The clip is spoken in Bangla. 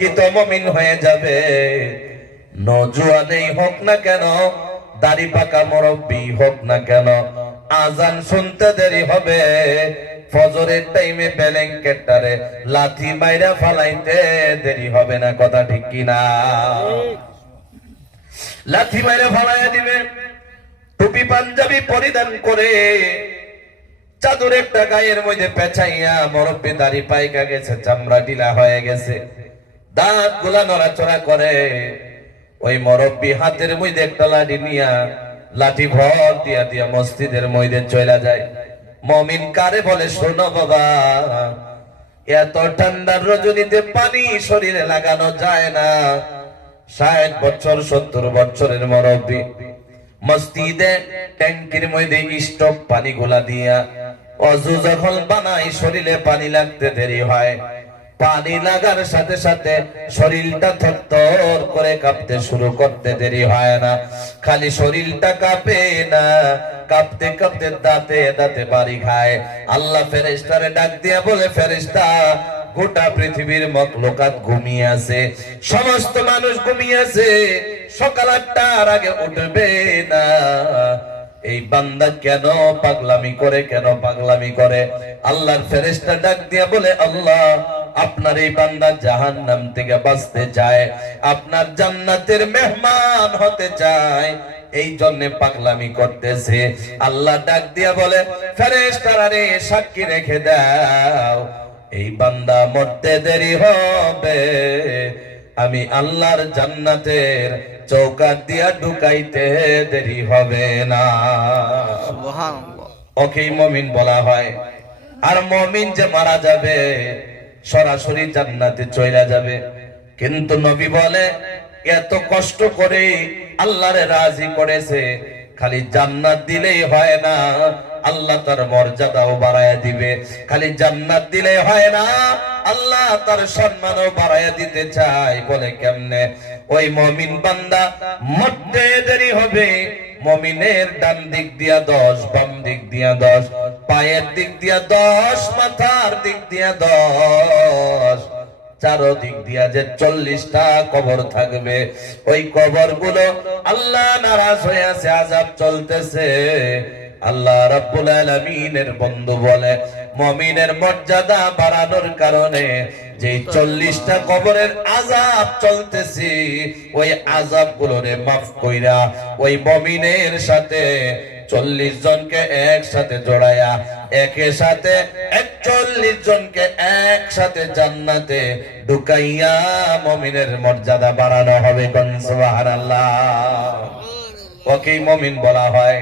প্রকৃত মুমিন হয়ে যাবে। নজওয়ানেই হোক না কেন, দাড়ি পাকা মুরব্বি হোক না কেন, আজান শুনতে দেরি হবে, ফজরের টাইমে ব্যালেঙ্কেটটারে লাথি মাইরা ফালাইতে দেরি হবে না। কথা ঠিক কিনা? লাথি মাইরা ফালাইয়া দিবে। টুপি পাঞ্জাবি পরিধান করে চাদর একটা গায়ের মধ্যে পেঁচাইয়া, মুরব্বি দাড়ি পাইকা গেছে, চামড়া ঢিলা হয়ে গেছে, দাঁত গুলা নড়াচড়া করে। ওই মুরব্বি হাতের মধ্যে একটা লাঠি নিয়া, লাঠি ভর দিয়া দিয়া মসজিদের মধ্যে চলে যায়। মুমিন কারে বলে, শোনো বাবা, এত ঠান্ডার রজনীতে পানি শরীরে লাগানো যায় না। 60 বছর 70 বছরের মুরব্বি মসজিদে ট্যাঙ্কির মধ্যে স্টক পানি গুলা দিয়া অজু যখন বানাই, শরীরে পানি লাগতে দেরি হয়। পানি লাগার সাথে সাথে শরীরটা থরথর করে কাঁপতে শুরু করতে দেরি হয় না। খালি শরীরটা কাঁপে না, কাঁপতে কাঁপতে দাঁতে দাঁতে বাড়ি খায়। আল্লাহ ফেরেশতারে ডাক দিয়া বলে, ফেরেশতা, গোটা পৃথিবীর মখলুকাত ঘুমিয়ে আছে, সমস্ত মানুষ ঘুমিয়ে আছে, সকাল 8টার আগে উঠবে না। এই বান্দা কেন পাগলামি করে, কেন পাগলামি করে? আল্লাহর ফেরেশতা ডাক দিয়া বলে, আল্লাহ, আপনার এই বান্দা জাহান্নাম থেকে বাঁচতে চায়, আপনার জান্নাতের মেহমান হতে চায়, এই জন্য পাগলামি করতেছে। আল্লাহ ডাক দিয়া বলে, ফেরেশতারা রে, সাক্ষী রেখে দাও, এই বান্দা মরতে দেরি হবে, আমি আল্লাহর জান্নাতের চৌকাঠ দিয়া ঢুকাইতে দেরি হবে না। ওকে মুমিন বলা হয়। আর মুমিন যে মারা যাবে, সরাসরি জান্নাতে চলে যাবে। কিন্তু নবী বলে, এত কষ্ট করে আল্লাহরে রাজি করেছে, খালি জান্নাত দিলেই হয় না, আল্লাহ তার মর্যাদাও বাড়ায়া দিবে। খালি জান্নাত দিলে হয় না, আল্লাহ তার সম্মানও বাড়ায়া দিতে চায়। বলে কেমনে? ওই মুমিন বান্দা মরতে দেরি হবে, মুমিনের ডান দিক দিয়া 10, বাম দিক দিয়া 10, পায়ের দিক দিয়া 10, মাথার দিক দিয়া 10, চারদিক দিয়া যে 40টা কবর থাকবে, ওই কবর গুলো আল্লাহ নারাজ হয়ে আছে, আযাব চলতেছে। আল্লাহ রাব্বুল আলামিনের বন্ধু বলে, মুমিনের মর্যাদা বাড়ানোর কারণে যে 40টা কবরের আযাব চলতেছে, ওই আযাব গুলোরে মাফ কইরা ওই মুমিনের সাথে 40 জনকে একসাথে জড়ায়া, একের সাথে 41 জনকে একসাথে জান্নাতে ঢুকাইয়া মুমিনের মর্যাদা বাড়ানো হবে। সুবহানাল্লাহ। ওকে মুমিন বলা হয়।